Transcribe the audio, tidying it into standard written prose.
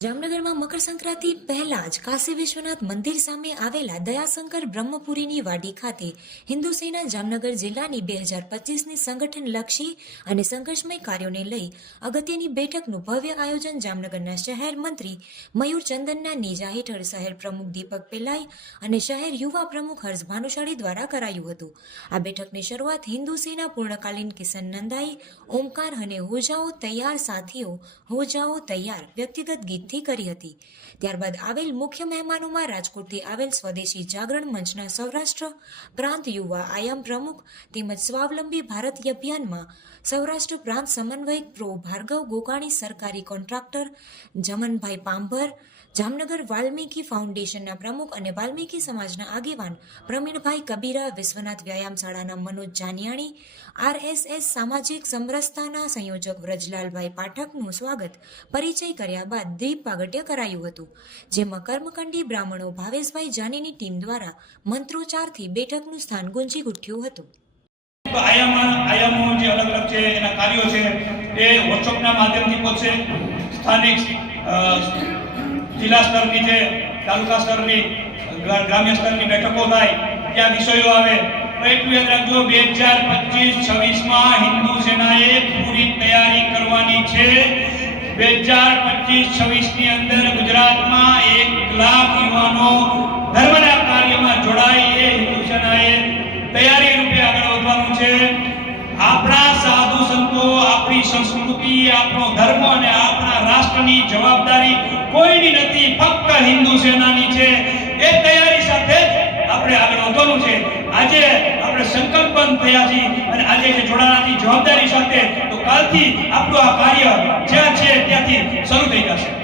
જામનગરમાં મકર સંક્રાંતિ પહેલા જ કાશી વિશ્વનાથ મંદિર સામે આવેલા દયાશંકર બ્રહ્મપુરીની વાડી ખાતે હિન્દુ સેના જામનગર જિલ્લાની 2025ની સંગઠનલક્ષી અને સંઘર્ષમય કાર્યોને લઈ અગત્યની બેઠકનું ભવ્ય આયોજન જામનગરના શહેર મંત્રી મયુર ચંદનના નેજા હેઠળ શહેર પ્રમુખ દીપક પેલાઈ અને શહેર યુવા પ્રમુખ હર્ષ ભાનુશાળી દ્વારા કરાયું હતું। આ બેઠકની શરૂઆત હિન્દુ સેના પૂર્ણકાલીન કિશન નંદાઈ, ઓમકાર અને હો જાઓ તૈયાર સાથીઓ, હો જાઓ તૈયાર વ્યક્તિગત ગીત કરી હતી। ત્યારબાદ આવેલ મુખ્ય મહેમાનોમાં રાજકોટથી આવેલ સ્વદેશી જાગરણ મંચના સૌરાષ્ટ્ર પ્રાંત યુવા આયામ પ્રમુખ તેમજ સ્વાવલંબી ભારત અભિયાનમાં સૌરાષ્ટ્ર પ્રાંત સમન્વયક પ્રો ભાર્ગવ ગોકાણી, સરકારી કોન્ટ્રાક્ટર જમનભાઈ પાંભર, જામનગર વાલ્મીકી ફાઉન્ડેશનના પ્રમુખ અને વાલ્મીકી સમાજના આગેવાન પ્રવીણભાઈ કબીરા, વિશ્વનાથ વ્યાયામ શાળાના મનોજ જાનિયાણી, RSS સામાજિક સમરસતાના સંયોજક વ્રજલાલભાઈ પાઠકનું સ્વાગત પરિચય કર્યા બાદ દીપ પ્રાગટ્ય કરાયું હતું, જેમાં કર્મકંડી બ્રાહ્મણો ભાવેશભાઈ જાનીની ટીમ દ્વારા મંત્રોચ્ચારથી બેઠકનું સ્થાન ગુંજી ઉઠ્યું હતું। આયામો જે અલગ અલગ છે એના કાર્યો છે એ વર્કશોપના માધ્યમથી પહોંચશે। સ્થાનિક જિલ્લા સ્તરની છે, તાલુકા સ્તરની, ગ્રામ્ય સ્તરની બેઠકો થાય, ત્યાં વિષયો આવે। એટલું યાદ રાખજો, 2025-26માં હિન્દુ સેનાએ પૂરી તૈયારી કરવાની છે। 2025-26ની અંદર ગુજરાતમાં 1 લાખ યુવાનો ધર્મના કાર્યમાં જોડાય એ હિન્દુ સેનાએ તૈયારી રૂપે આગળ વધવાનું છે। આપણા સાધુ સંતો, આપણી સંસ્કૃતિ, આપણો ધર્મ અને આપણા રાષ્ટ્રની જવાબદારી કોઈની નથી, ફક્ત હિન્દુ સેનાની છે। એ તૈયારી સાથે આપણે આગળ વધવાનું છે। આજે આપણે સંકલ્પબદ્ધ થયા છીએ અને આજે જે જોડાણાની જવાબદારી સાથે તો કાલથી આપણું આ કાર્ય જ્યાં છે ત્યાંથી શરૂ થઈ જશે।